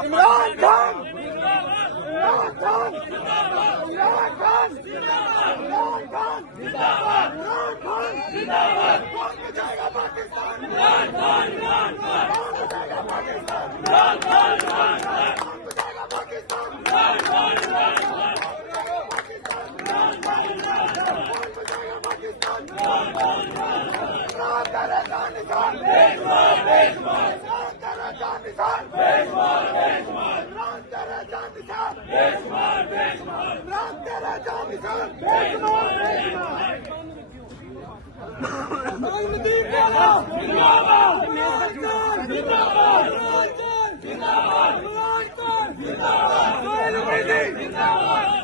इमरान खान इमरान खान इमरान खान इमरान खान जिंदाबाद इमरान खान जिंदाबाद कौन बचाएगा पाकिस्तान इमरान खान कौन बचाएगा पाकिस्तान इमरान खान कौन बचाएगा पाकिस्तान इमरान खान कौन बचाएगा पाकिस्तान तेरा जान निशान बेशुमार बेशुमार तेरा जान निशान बेशुमार बेशुमार तेरा जान निशान बेशुमार बेशुमार तेरा जान निशान बेशुमार बेशुमार नदीम वाला जिंदाबाद जिंदाबाद जिंदाबाद जिंदाबाद जिंदाबाद जिंदाबाद